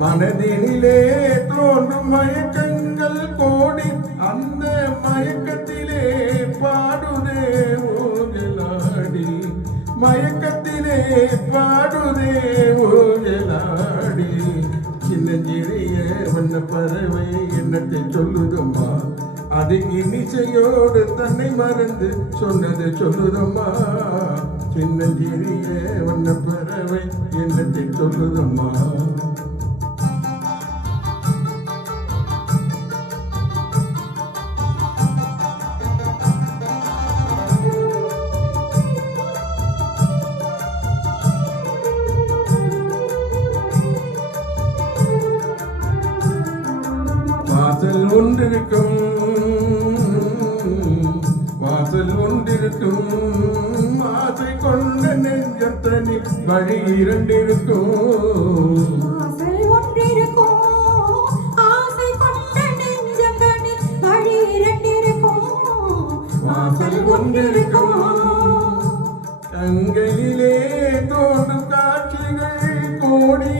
மனதினிலே தோன்றும் மயக்கங்கள் கோடி அந்த மயக்கத்திலே பாடுதே ஊஞ்சலாடி மயக்கத்திலே பாடுதே ஊஞ்சலாடி சின்னஞ்சிறிய வண்ண பறவை என்னத்தை சொல்லுதம்மா அது இனிசையோடு தன்னை மறந்து சொன்னது சொல்லுதம்மா சின்னஞ்சிறிய வண்ண பறவை என்னத்தை சொல்லுதம்மா வாசல் ஒன்றிருக்கும் ஆசை கொண்ட நெஞ்சத்தனி வழி இரண்டிருக்கும் வாசல் ஒன்றிருக்கும் ஆசை கொண்ட நெஞ்சத்தனி வழி இரண்டிருக்கும் வாசல் ஒன்றிருக்கும் கண்களிலே தோன்றும் காட்சிகள் கோடி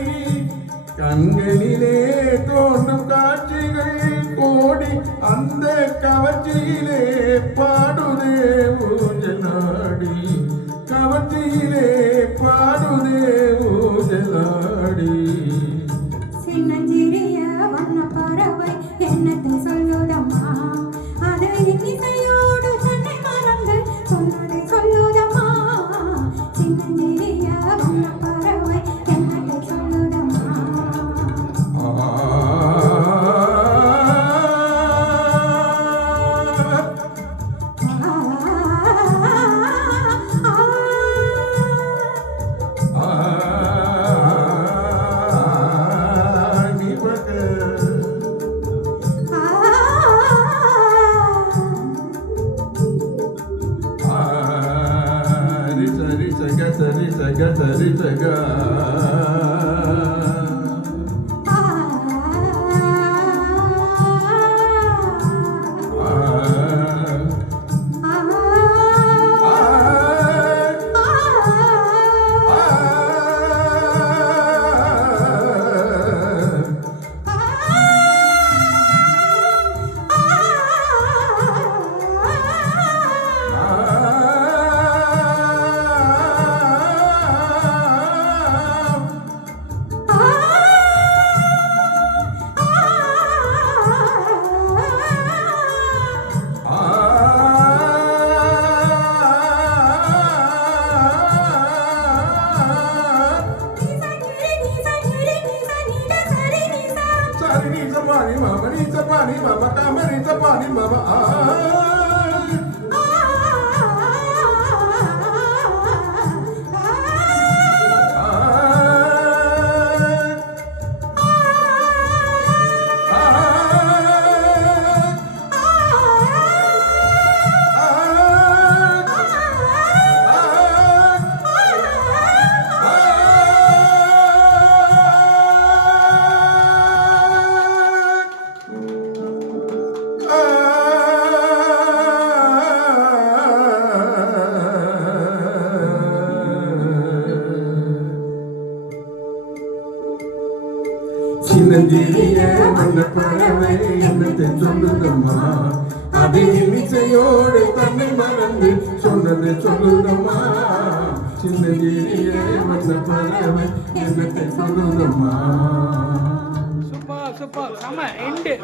கண்களிலே தோன்றும் காட்சிகள் கோடி அந்த கவர்ச்சியிலே பாடுதே ஊஞ்சலாடி கவர்ச்சியிலே பாடுதே ஊஞ்சலாடி சின்னஞ்சிறிய வண்ண பறவை என்னத்தை சொல்லுதம்மா அது இசையோடு தன்னை மறந்து சொன்னதை சொல்லுதம்மா சின்னஞ்சிறிய வண்ண பறவை என்னத்தை சொல்லுதம்மா சரி சகா தப்பானி மாமா காமரி தப்பானி மாமா சின்னஞ்சிறிய வண்ண பறவை என்னத்தை சொல்லுதம்மா அது இனிசையோடு தன்னை மறந்து சொன்னதை சொல்லுதம்மா சின்னஞ்சிறிய வண்ண பறவை என்னத்தை சொல்லுதம்மா சூப்பர் சூப்பர் செம எண்டு